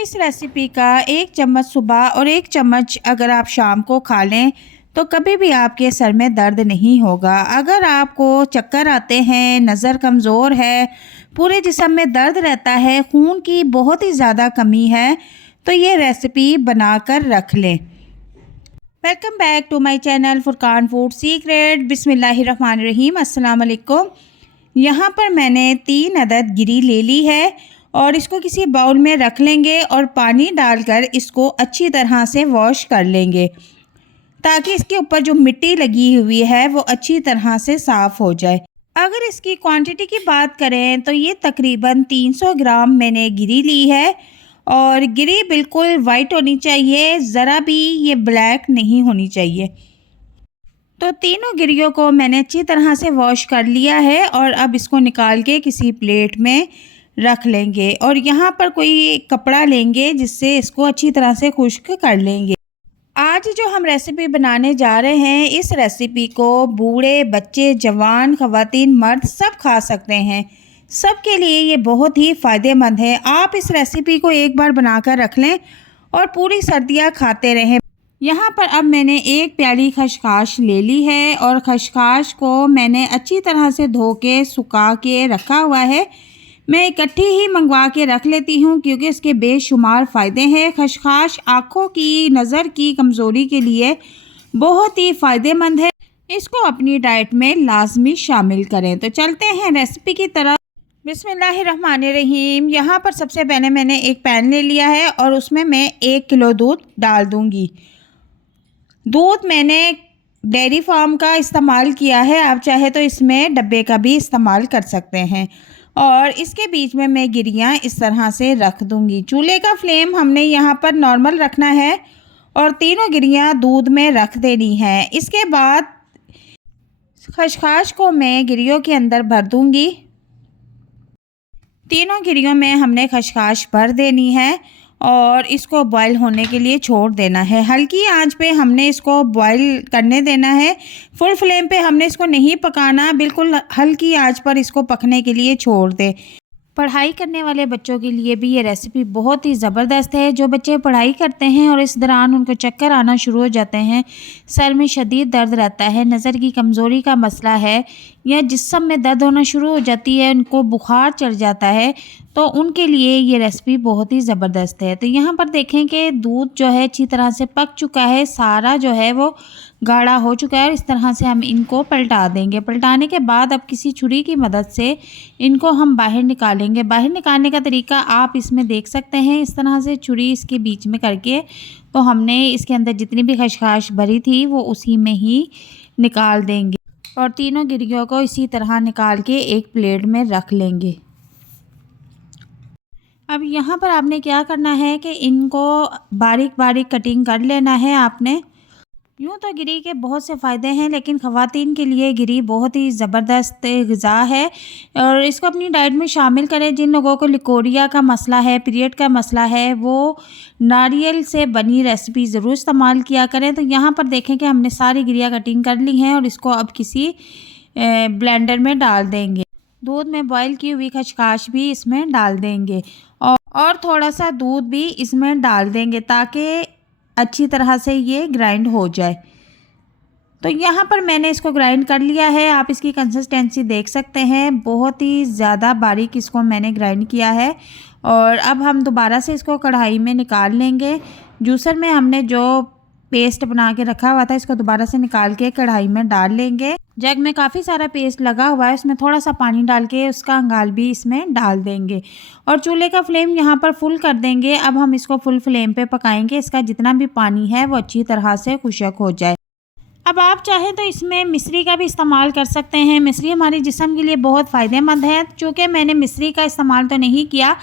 इस रेसिपी का 1 चम्मच सुबह और 1 चम्मच अगर आप शाम को खा लें तो कभी भी आपके सर में दर्द नहीं होगा। अगर आपको चक्कर आते हैं, नज़र कमज़ोर है, पूरे जिस्म में दर्द रहता है, खून की बहुत ही ज़्यादा कमी है, तो ये रेसिपी बनाकर रख लें। Welcome back to my channel Furqan food secret. बिस्मिल्लाहिर्रहमानिर्रहीम। अस्सलाम वालेकुम। यहाँ पर मैंने 3 अदद गिरी ले ली है और इसको किसी बाउल में रख लेंगे और पानी डालकर इसको अच्छी तरह से वॉश कर लेंगे ताकि इसके ऊपर जो मिट्टी लगी हुई है वो अच्छी तरह से साफ़ हो जाए। अगर इसकी क्वांटिटी की बात करें तो ये तकरीबन 300 ग्राम मैंने गिरी ली है और गिरी बिल्कुल वाइट होनी चाहिए, ज़रा भी ये ब्लैक नहीं होनी चाहिए। तो तीनों गिरियों को मैंने अच्छी तरह से वॉश कर लिया है और अब इसको निकाल के किसी प्लेट में रख लेंगे और यहाँ पर कोई कपड़ा लेंगे जिससे इसको अच्छी तरह से खुश्क कर लेंगे। आज जो हम रेसिपी बनाने जा रहे हैं, इस रेसिपी को बूढ़े, बच्चे, जवान, ख़वातीन, मर्द सब खा सकते हैं। सबके लिए ये बहुत ही फ़ायदेमंद है। आप इस रेसिपी को एक बार बनाकर रख लें और पूरी सर्दियाँ खाते रहें। यहाँ पर अब मैंने 1 प्याली खसखस ले ली है और खसखस को मैंने अच्छी तरह से धो के सुखा के रखा हुआ है। मैं इकट्ठी ही मंगवा के रख लेती हूँ क्योंकि इसके बेशुमार फ़ायदे हैं। खसखस आँखों की, नज़र की कमज़ोरी के लिए बहुत ही फ़ायदेमंद है। इसको अपनी डाइट में लाजमी शामिल करें। तो चलते हैं रेसिपी की तरफ। बिस्मिल्लाहिर्रहमानिर्रहीम। यहाँ पर सबसे पहले मैंने एक पैन ले लिया है और उसमें मैं 1 किलो दूध डाल दूँगी। दूध मैंने डेयरी फार्म का इस्तेमाल किया है, आप चाहे तो इसमें डब्बे का भी इस्तेमाल कर सकते हैं। और इसके बीच में मैं गिरियाँ इस तरह से रख दूँगी। चूल्हे का फ्लेम हमने यहाँ पर नॉर्मल रखना है और तीनों गिरियाँ दूध में रख देनी है। इसके बाद खसखस को मैं गिरियों के अंदर भर दूँगी। तीनों गिरियों में हमने खसखस भर देनी है और इसको बॉईल होने के लिए छोड़ देना है। हल्की आंच पे हमने इसको बॉईल करने देना है। फुल फ्लेम पे हमने इसको नहीं पकाना, बिल्कुल हल्की आंच पर इसको पकने के लिए छोड़ दें। पढ़ाई करने वाले बच्चों के लिए भी ये रेसिपी बहुत ही ज़बरदस्त है। जो बच्चे पढ़ाई करते हैं और इस दौरान उनको चक्कर आना शुरू हो जाते हैं, सर में शदीद दर्द रहता है, नज़र की कमज़ोरी का मसला है या जिस्म में दर्द होना शुरू हो जाती है, उनको बुखार चढ़ जाता है, तो उनके लिए ये रेसिपी बहुत ही ज़बरदस्त है। तो यहाँ पर देखें कि दूध जो है अच्छी तरह से पक चुका है, सारा जो है वो गाढ़ा हो चुका है और इस तरह से हम इनको पलटा देंगे। पलटाने के बाद अब किसी छुरी की मदद से इनको हम बाहर निकालेंगे। बाहर निकालने का तरीका आप इसमें देख सकते हैं। इस तरह से छुरी इसके बीच में करके तो हमने इसके अंदर जितनी भी खसखस भरी थी वो उसी में ही निकाल देंगे और तीनों गिरियों को इसी तरह निकाल के एक प्लेट में रख लेंगे। अब यहाँ पर आपने क्या करना है कि इनको बारीक बारीक कटिंग कर लेना है आपने। यूँ तो गिरी के बहुत से फ़ायदे हैं लेकिन ख़वातीन के लिए गिरी बहुत ही ज़बरदस्त ग़िज़ा है और इसको अपनी डाइट में शामिल करें। जिन लोगों को लिकोरिया का मसला है, पीरियड का मसला है, वो नारियल से बनी रेसिपी ज़रूर इस्तेमाल किया करें। तो यहाँ पर देखें कि हमने सारी गिरियाँ कटिंग कर ली हैं और इसको अब किसी ब्लेंडर में डाल देंगे। दूध में बॉईल की हुई खसखस भी इसमें डाल देंगे और थोड़ा सा दूध भी इसमें डाल देंगे ताकि अच्छी तरह से ये ग्राइंड हो जाए। तो यहाँ पर मैंने इसको ग्राइंड कर लिया है। आप इसकी कंसिस्टेंसी देख सकते हैं, बहुत ही ज़्यादा बारीक इसको मैंने ग्राइंड किया है और अब हम दोबारा से इसको कढ़ाई में निकाल लेंगे। जूसर में हमने जो पेस्ट बना के रखा हुआ था इसको दोबारा से निकाल के कढ़ाई में डाल लेंगे। जग में काफ़ी सारा पेस्ट लगा हुआ है, उसमें थोड़ा सा पानी डाल के उसका अंगाल भी इसमें डाल देंगे और चूल्हे का फ्लेम यहाँ पर फुल कर देंगे। अब हम इसको फुल फ्लेम पे पकाएंगे, इसका जितना भी पानी है वो अच्छी तरह से खुश्क हो जाए। अब आप चाहें तो इसमें मिश्री का भी इस्तेमाल कर सकते हैं। मिश्री हमारे जिस्म के लिए बहुत फ़ायदेमंद है। चूँकि मैंने मिश्री का इस्तेमाल तो नहीं किया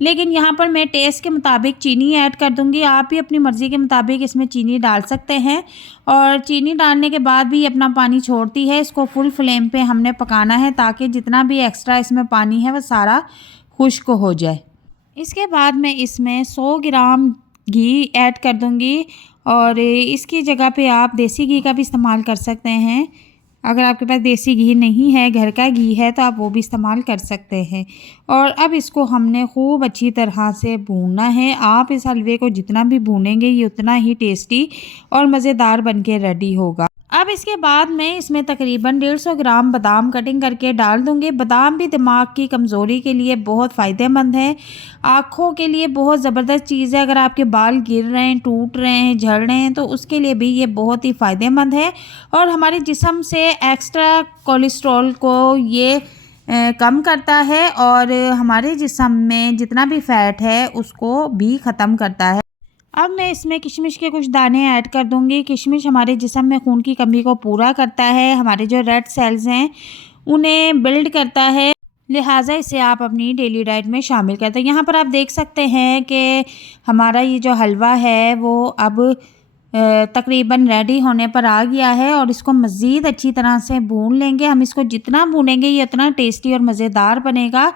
लेकिन यहाँ पर मैं टेस्ट के मुताबिक चीनी ऐड कर दूँगी। आप भी अपनी मर्ज़ी के मुताबिक इसमें चीनी डाल सकते हैं और चीनी डालने के बाद भी अपना पानी छोड़ती है। इसको फुल फ्लेम पे हमने पकाना है ताकि जितना भी एक्स्ट्रा इसमें पानी है वो सारा खुश्क हो जाए। इसके बाद मैं इसमें 100 ग्राम घी ऐड कर दूँगी और इसकी जगह पे आप देसी घी का भी इस्तेमाल कर सकते हैं। अगर आपके पास देसी घी नहीं है, घर का घी है, तो आप वो भी इस्तेमाल कर सकते हैं। और अब इसको हमने खूब अच्छी तरह से भूनना है। आप इस हलवे को जितना भी भूनेंगे ये उतना ही टेस्टी और मज़ेदार बन के रेडी होगा। अब इसके बाद मैं इसमें तकरीबन 150 ग्राम बादाम कटिंग करके डाल दूँगी। बादाम भी दिमाग की कमज़ोरी के लिए बहुत फ़ायदेमंद है, आँखों के लिए बहुत ज़बरदस्त चीज़ है। अगर आपके बाल गिर रहे हैं, टूट रहे हैं, झड़ रहे हैं, तो उसके लिए भी ये बहुत ही फ़ायदेमंद है। और हमारे जिस्म से एक्स्ट्रा कोलेस्ट्रॉल को ये कम करता है और हमारे जिस्म में जितना भी फ़ैट है उसको भी ख़त्म करता है। अब मैं इसमें किशमिश के कुछ दाने ऐड कर दूंगी। किशमिश हमारे जिस्म में खून की कमी को पूरा करता है, हमारे जो रेड सेल्स हैं उन्हें बिल्ड करता है, लिहाजा इसे आप अपनी डेली डाइट में शामिल करते हैं। यहाँ पर आप देख सकते हैं कि हमारा ये जो हलवा है वो अब तकरीबन रेडी होने पर आ गया है और इसको मज़ीद अच्छी तरह से भून लेंगे। हम इसको जितना भूनेंगे ये उतना टेस्टी और मज़ेदार बनेगा।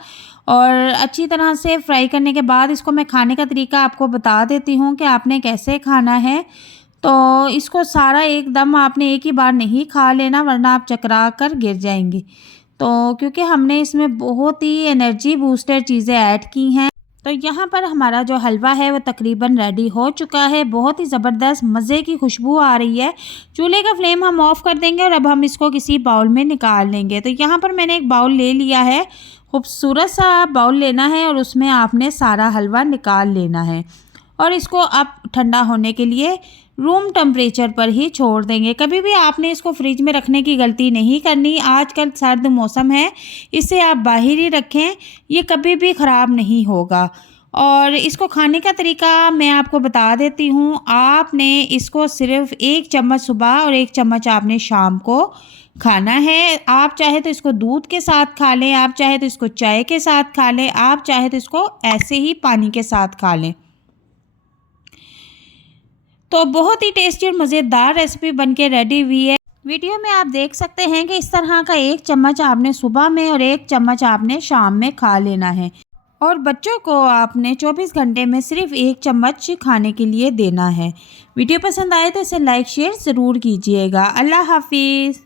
और अच्छी तरह से फ्राई करने के बाद इसको मैं खाने का तरीका आपको बता देती हूँ कि आपने कैसे खाना है। तो इसको सारा एकदम आपने एक ही बार नहीं खा लेना, वरना आप चकरा कर गिर जाएंगे। तो क्योंकि हमने इसमें बहुत ही एनर्जी बूस्टर चीज़ें ऐड की हैं। तो यहाँ पर हमारा जो हलवा है वो तकरीबन रेडी हो चुका है। बहुत ही ज़बरदस्त मज़े की खुशबू आ रही है। चूल्हे का फ्लेम हम ऑफ़ कर देंगे और अब हम इसको किसी बाउल में निकाल लेंगे। तो यहाँ पर मैंने एक बाउल ले लिया है, खूबसूरत सा बाउल लेना है और उसमें आपने सारा हलवा निकाल लेना है और इसको आप ठंडा होने के लिए रूम टेम्परेचर पर ही छोड़ देंगे। कभी भी आपने इसको फ्रिज में रखने की गलती नहीं करनी। आजकल सर्द मौसम है, इसे आप बाहर ही रखें, ये कभी भी ख़राब नहीं होगा। और इसको खाने का तरीका मैं आपको बता देती हूँ। आपने इसको सिर्फ़ 1 चम्मच सुबह और 1 चम्मच आपने शाम को खाना है। आप चाहे तो इसको दूध के साथ खा लें, आप चाहे तो इसको चाय के साथ खा लें, आप चाहे तो इसको ऐसे ही पानी के साथ खा लें। तो बहुत ही टेस्टी और मज़ेदार रेसिपी बनके रेडी हुई है। वीडियो में आप देख सकते हैं कि इस तरह का 1 चम्मच आपने सुबह में और 1 चम्मच आपने शाम में खा लेना है। और बच्चों को आपने 24 घंटे में सिर्फ 1 चम्मच खाने के लिए देना है। वीडियो पसंद आए तो इसे लाइक शेयर ज़रूर कीजिएगा। अल्लाह हाफिज़।